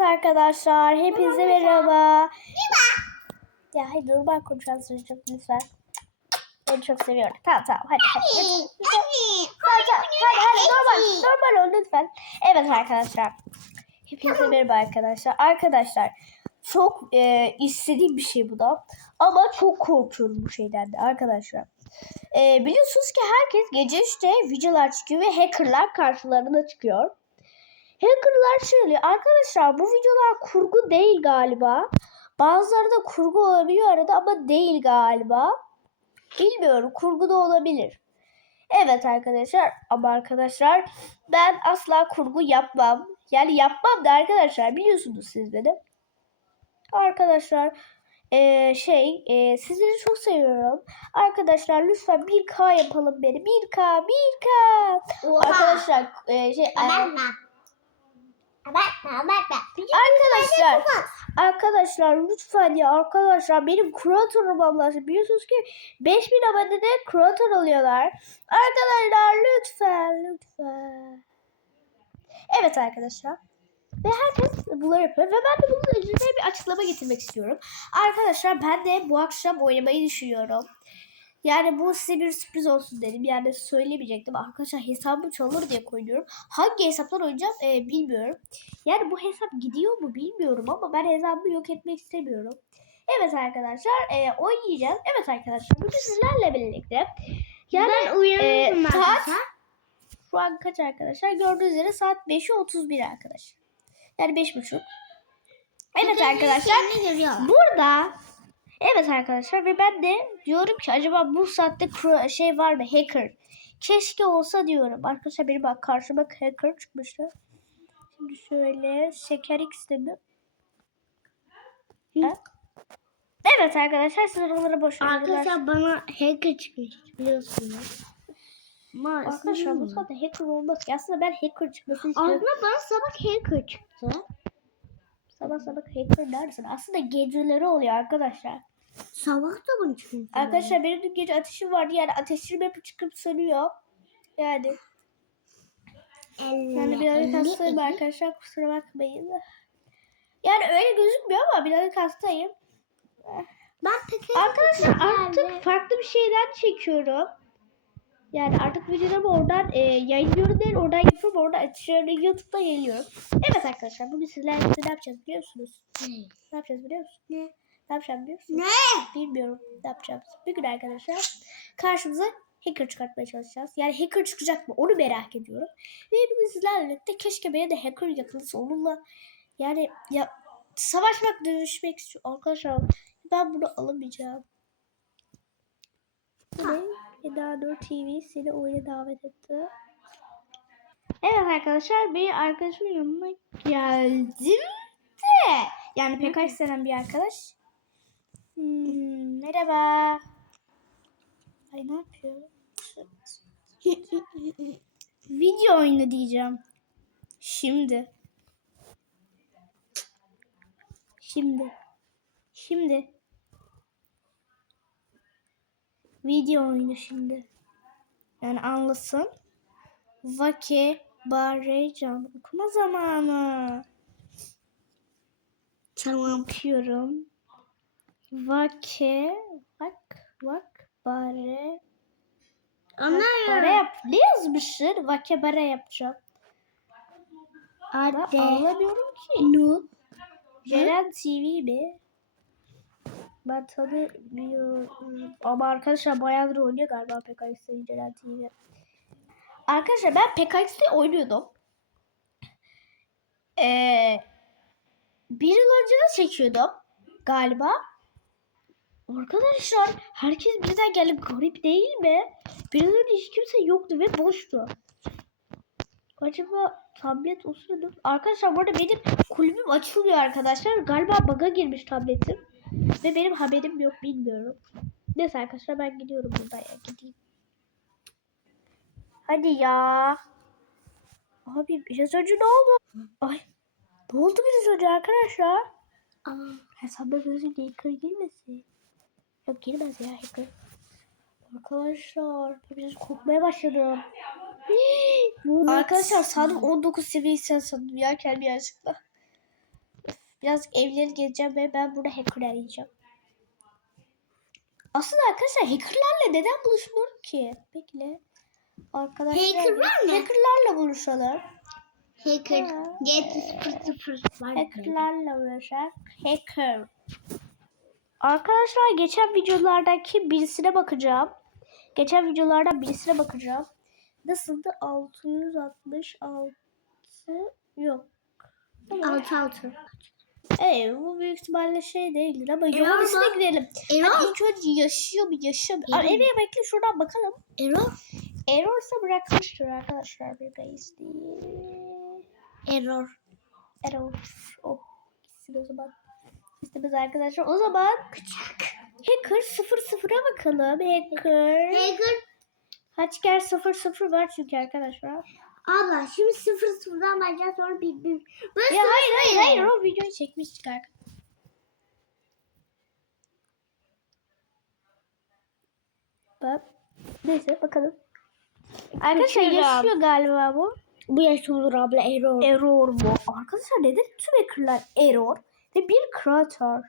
arkadaşlar. Hepinize merhaba. Ya hadi dur ben konuşacağım çocuk lütfen. Beni çok seviyorum. Tamam tamam hadi hadi. Hadi hadi hadi, hadi normal normal ol lütfen. Evet arkadaşlar. Hepinize merhaba arkadaşlar. Arkadaşlar çok e, istediğim bir şey bu da. Ama çok korkuyorum bu şeyden de arkadaşlar. E, biliyorsunuz ki herkes gece işte videolar çıkıyor ve hackerlar karşılarına çıkıyor. Hackerlar şöyle arkadaşlar bu videolar kurgu değil galiba. Bazıları da kurgu olabiliyor arada ama değil galiba. Bilmiyorum kurgu da olabilir. Evet arkadaşlar ama arkadaşlar ben asla kurgu yapmam. Yani yapmam da arkadaşlar biliyorsunuz siz beni. Arkadaşlar eee, şey eee, sizleri çok seviyorum. Arkadaşlar lütfen 1K yapalım beni. 1K 1K. Arkadaşlar eee, şey Abartma. Abartma abartma. Arkadaşlar, arkadaşlar lütfen ya arkadaşlar benim kreatör olmam lazım. Biliyorsunuz ki 5000 abonede kreatör oluyorlar. Arkadaşlar lütfen lütfen. Evet arkadaşlar. Ve herkes bunları yapıyor. Ve ben de bunun üzerine bir açıklama getirmek istiyorum. Arkadaşlar ben de bu akşam oynamayı düşünüyorum. Yani bu size bir sürpriz olsun dedim. Yani söylemeyecektim. Arkadaşlar hesabım çalır diye koyuyorum. Hangi hesaptan oynayacağım e, bilmiyorum. Yani bu hesap gidiyor mu bilmiyorum ama ben hesabımı yok etmek istemiyorum. Evet arkadaşlar e, oynayacağız. Evet arkadaşlar bugün sizlerle birlikte. Yani ben uyanırım e, saat- şu an kaç arkadaşlar? Gördüğünüz üzere saat 5'i 31 arkadaşlar. Yani 5.30. Evet arkadaşlar burada evet arkadaşlar ve ben de diyorum ki acaba bu saatte şey var mı hacker? Keşke olsa diyorum. Arkadaşlar benim bak karşıma hacker çıkmıştı. Şimdi şöyle şeker X'de mi? Ha? Evet arkadaşlar siz oraları boş verin. Arkadaşlar bana hacker çıkmış biliyorsunuz. Ama Arkadaşlar bu saatte hacker olmaz ki. Aslında ben hacker çıkmasını istiyorum. Aslında bana sabah hacker çıktı. Sabah sabah hacker neredesin? Aslında geceleri oluyor arkadaşlar. Sabah da bunu çıkmış. Arkadaşlar benim dün gece ateşim vardı. Yani ateşim hep çıkıp sönüyor. Yani yani birazcık hastayım arkadaşlar. Kusura bakmayın. Yani öyle gözükmüyor ama birazcık hastayım. Ben peki Arkadaşlar artık farklı bir şeyden çekiyorum. Yani artık videolarımı oradan e, yayınlıyorum değil, oradan yapıyorum, oradan açıyorum, YouTube'da geliyorum. Evet arkadaşlar bugün sizlerle ne yapacağız biliyor musunuz? Ne yapacağız biliyor musunuz? Ne? Ne yapacağım biliyor musunuz? Ne? Bilmiyorum ne yapacağız. Bugün arkadaşlar karşımıza hacker çıkartmaya çalışacağız. Yani hacker çıkacak mı onu merak ediyorum. Ve bugün sizlerle birlikte keşke beni de hacker yakınsa onunla yani ya savaşmak dövüşmek istiyorum. Arkadaşlar ben bunu alamayacağım. Yine Eda Nur TV seni oyuna davet etti. Evet arkadaşlar bir arkadaşımın yanına geldim de yani PK istenen bir arkadaş. Hmm, merhaba. Ay ne yapıyor? Video oyunu diyeceğim. Şimdi. Şimdi. Şimdi. Video oyunu şimdi. Yani anlasın. Vake Barecan. Okuma zamanı. Tamam. Okuyorum. Vake. Vak. Vak. Bare. Bare Anlıyorum. yap. Ne yazmışsın? Vake bare yapacağım. Hadi. anlamıyorum ki. Nu. Ceren TV mi? Ben tanımıyorum. Ama arkadaşlar bayağıdır oynuyor galiba PKX'de Ceren TV. Arkadaşlar ben PKX'de oynuyordum. Ee, bir yıl önce de çekiyordum galiba. Arkadaşlar herkes birden gelip garip değil mi? Bir yıl önce hiç kimse yoktu ve boştu. Acaba tablet o sırada... Arkadaşlar bu arada benim kulübüm açılmıyor arkadaşlar. Galiba bug'a girmiş tabletim. Ve benim haberim yok bilmiyorum. Neyse arkadaşlar ben gidiyorum buradan ya gideyim. Hadi ya. Abi biraz önce ne oldu? Ay. Ne oldu biraz önce arkadaşlar? Aa, Hesabda biraz önce hacker girmesin. Yok girmez ya hacker. Arkadaşlar biraz korkmaya başladım. Arkadaşlar sandım 19 seviye insan sandım ya kendi yaşımda. Birazcık evleri gezeceğim ve ben burada hacker arayacağım. Aslında arkadaşlar hackerlarla neden buluşmuyor ki? Bekle. Arkadaşlar Hacker var mı? Hackerlarla buluşalım. Hacker. Ha. G0 var. Hackerlarla uğraşak. Hacker. Arkadaşlar geçen videolardaki birisine bakacağım. Geçen videolardan birisine bakacağım. Nasıldı? 666 yok. Altı altı. Evet bu büyük ihtimalle şey değildir ama mu? gidelim. Error. Hani ilk önce yaşıyor mu yaşıyor mu? Error. Nereye bekle şuradan bakalım. Error. Error'sa bırakmıştır arkadaşlar bir base değil. Error. Error. Oh. Gitsin o zaman. İstemez arkadaşlar. O zaman Hacker 00'a bakalım. Hacker. Hacker. Hacker 00 var çünkü arkadaşlar. Abla şimdi sıfır sıfırdan başlayacağız sonra bir bir. Ben Ya hayır hayır hayır o videoyu çekmiştik arkadaşlar. Bak. Neyse bakalım. Arkadaşlar yaşıyor galiba bu. Bu yaş olur abla error. Error mu? Arkadaşlar neden tüm hackerlar error ve bir krater?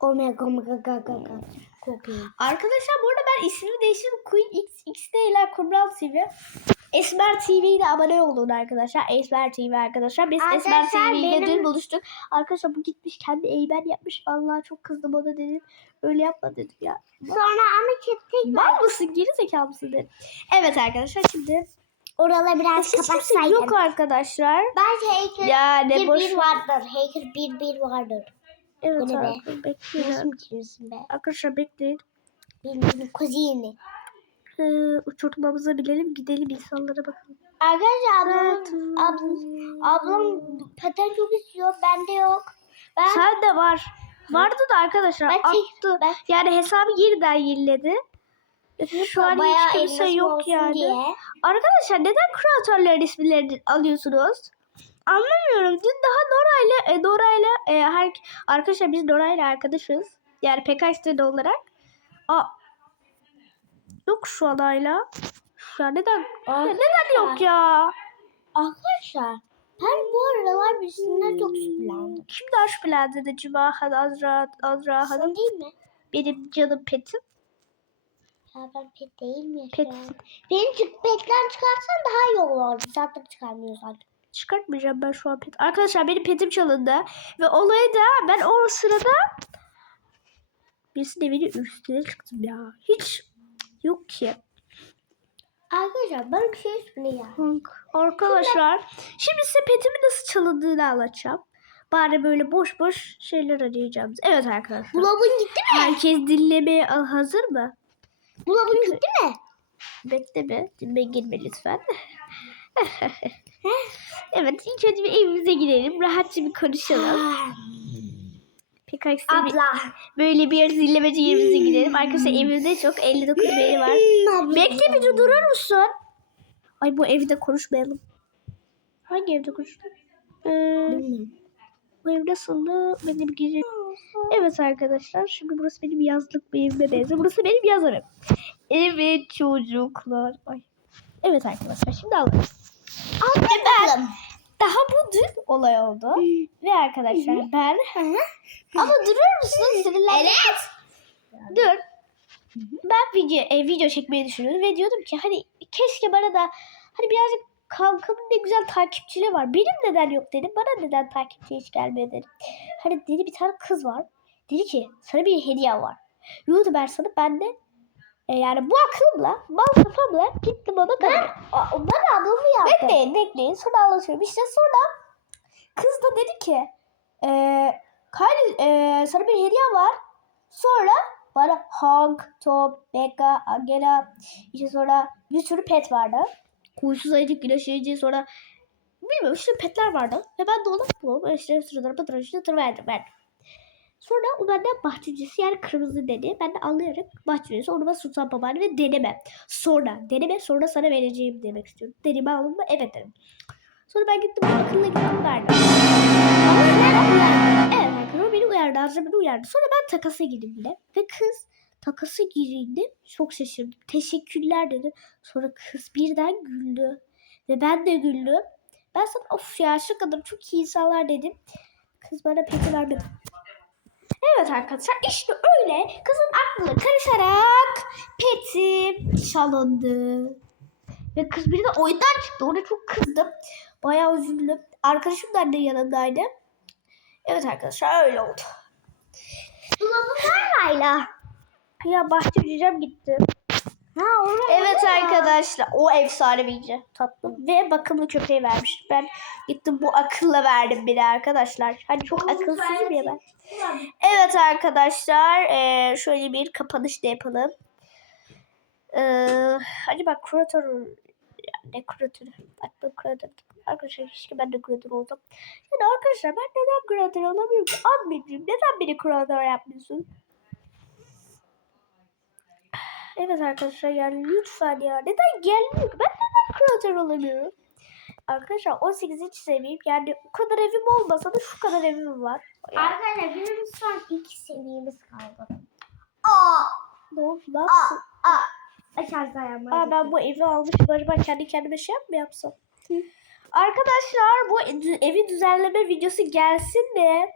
Omega omega ga ga ga. Copy. Arkadaşlar bu arada ben ismimi değiştirdim. Queen X, X değil lan Kumral TV. Esmer TV'ye de abone olun arkadaşlar. Esmer TV arkadaşlar. Biz Esmer Arkadaşlar TV ile dün benim- buluştuk. Arkadaşlar bu gitmiş kendi eğmen yapmış. Vallahi çok kızdım ona dedim. Öyle yapma dedim ya. Sonra ama tek Mal mısın? Geri zekalı mısın dedim. Evet arkadaşlar şimdi. Oraları biraz Hiç kimse kapatsaydın. yok arkadaşlar. Bence hacker Ya ne bir boş. bir vardır. Hacker bir bir vardır. Evet Bu ne be? arkadaşlar Nasıl be? Arkadaşlar bekleyin. Benim kuzini. Ee, uçurtmamıza binelim gidelim insanlara bakalım. Arkadaşlar ablam, Evet. ablam, ablam paten çok istiyor. Bende yok. Ben Sen de var. Vardı da arkadaşlar Ben çek- attı. ben- Yani hesabı yeniden yeniledi. Şu an bayağı hiç kimse elmas yok olsun yani. Diye. Arkadaşlar neden kreatörlerin isimlerini alıyorsunuz? Anlamıyorum. Dün daha Nora ile e, Nora ile e, her, arkadaşlar biz Nora ile arkadaşız. Yani PKX'de olarak. Aa, yok şu adayla. An neden? Neden yok ya? Arkadaşlar ben bu aralar birisinden çok şüphelendim. Kimden şüphelendi de Cuma Azra, Azra Hanım? Sen değil mi? Benim canım petim. Ya ben pet değil mi? Pet. Benim çık petten çıkarsan daha iyi olur. Zaten çıkarmıyorsan. Çıkartmayacağım ben şu an pet. Arkadaşlar benim petim çalındı. Ve olayı da ben o sırada birisinin evinin üstüne çıktım ya. Hiç yok ki. Arkadaşlar ben bir şey şüpheleyeceğim. Arkadaşlar şimdi size petimin nasıl çalındığını anlatacağım. Bari böyle boş boş şeyler arayacağım. Evet arkadaşlar. Bulabın gitti mi? Herkes dinlemeye hazır mı? Bulabın gitti mi? Bekle be. Dinme girme lütfen. evet ilk önce bir evimize girelim. Rahatça bir konuşalım. Bir, Abla. böyle bir zillemeci yerimize gidelim. Arkadaşlar evimde çok 59 beyni var. Hmm, Bekle bir dur- durur musun? Ay bu evde konuşmayalım. Hangi evde konuştuk? Ee, Bilmiyorum. Bu ev nasıldı? Benim girelim. Evet arkadaşlar şimdi burası benim yazlık bir evime benziyor. Burası benim yazarım. Evet çocuklar. Ay. Evet arkadaşlar şimdi alalım. Bakalım. Daha bu dün olay oldu. Ve arkadaşlar ben... Ama durur musun? Sinirlendim. Evet. Dur. Ben video, e, video çekmeyi düşünüyordum ve diyordum ki hani keşke bana da hani birazcık kankamın ne güzel takipçileri var. Benim neden yok dedim. Bana neden takipçi hiç gelmedi dedim. Hani dedi bir tane kız var. Dedi ki sana bir hediye var. Yurdu ben sana ben de e, yani bu aklımla, mal kafamla gittim ona ben, Ben adamı yaptım. Bekleyin bekleyin sonra anlatıyorum. İşte sonra kız da dedi ki e, Kylie e, sana bir hediye var. Sonra bana Hank, Top, Becca, Angela işte sonra bir sürü pet vardı. Kuysuz ayıcık, güneş ayıcı sonra bilmiyorum işte petler vardı. Ve ben de ona bu işte sıraları pıtır işte verdim ben. Sonra o benden bahçecisi yani kırmızı dedi. Ben de anlayarak bahçecisi onu bana sultan babaanne ve deneme. Sonra deneme sonra sana vereceğim demek istiyorum. Deneme aldın mı? Evet dedim. Sonra ben gittim ona akıllı gittim verdim. Ama sonra evet arkadaşlar beni uyardı. Azra beni uyardı. Sonra ben takasa girdim yine. Ve kız takasa girindim. Çok şaşırdım. Teşekkürler dedi. Sonra kız birden güldü. Ve ben de güldüm. Ben sana of ya şu kadar çok iyi insanlar dedim. Kız bana peki vermedi. Evet arkadaşlar işte öyle kızın aklına karışarak peti çalındı. Ve kız bir de oyundan çıktı. Ona çok kızdım. Bayağı üzüldüm. Arkadaşım da de yanındaydı. Evet arkadaşlar öyle oldu. Dolabı var hala. Ya bahçe cücem gitti. Ha onu Evet arkadaşlar o efsane bilgi tatlı ve bakımlı köpeği vermiş. Ben gittim bu akılla verdim bir de arkadaşlar. Hani çok akılsızım ya ben. Evet arkadaşlar eee, şöyle bir kapanış da yapalım. Eee hadi bak kuratör ne kuratörü? Bak ben kuratör. Arkadaşlar keşke ben de kuratör olsam. Yani arkadaşlar ben neden kuratör olamıyorum ki? Anneciğim neden beni kuratör yapmıyorsun? Evet arkadaşlar yani lütfen ya neden gelmiyor? Ben neden kuratör olamıyorum? Arkadaşlar 18. seviyeyim yani o kadar evim olmasa da şu kadar evim var. Yani, Arkadaşlar bizim son iki seviyemiz kaldı. Aa, ne oldu lan? aa, aa. Dayanmayı. Aa ben bu evi almışım. Acaba kendi kendime şey mi yapsam? Arkadaşlar bu evi düzenleme videosu gelsin mi?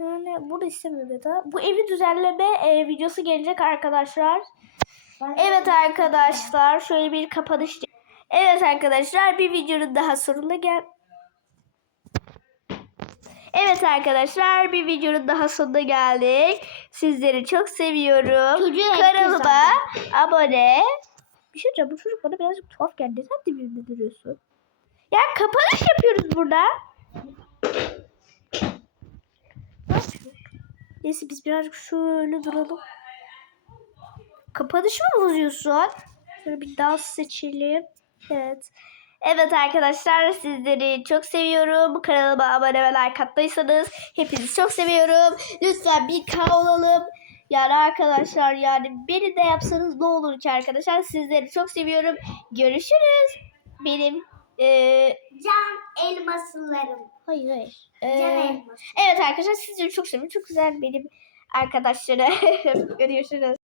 Yani bunu istemiyorum ya da. Bu evi düzenleme e, videosu gelecek arkadaşlar. Evet arkadaşlar şöyle bir kapanış. Evet arkadaşlar bir videonun daha sonuna gel. Evet arkadaşlar bir videonun daha sonuna geldik. Sizleri çok seviyorum. Çocuğu Kanalıma abone. Bir şey diyeceğim bu çocuk bana birazcık tuhaf geldi. Sen de birinde duruyorsun. Ya kapanış yapıyoruz burada. Neyse biz birazcık şöyle duralım. Kapanışı mı bozuyorsun? Şöyle bir dans seçelim. Evet. Evet arkadaşlar sizleri çok seviyorum. Kanalıma abone ve like attıysanız hepinizi çok seviyorum. Lütfen bir K olalım. Yani arkadaşlar yani beni de yapsanız ne olur ki arkadaşlar. Sizleri çok seviyorum. Görüşürüz. Benim eee Can elmaslarım. hayır hayır. Can Eee, elması. evet arkadaşlar sizleri çok seviyorum. Çok güzel benim arkadaşlara. Görüşürüz.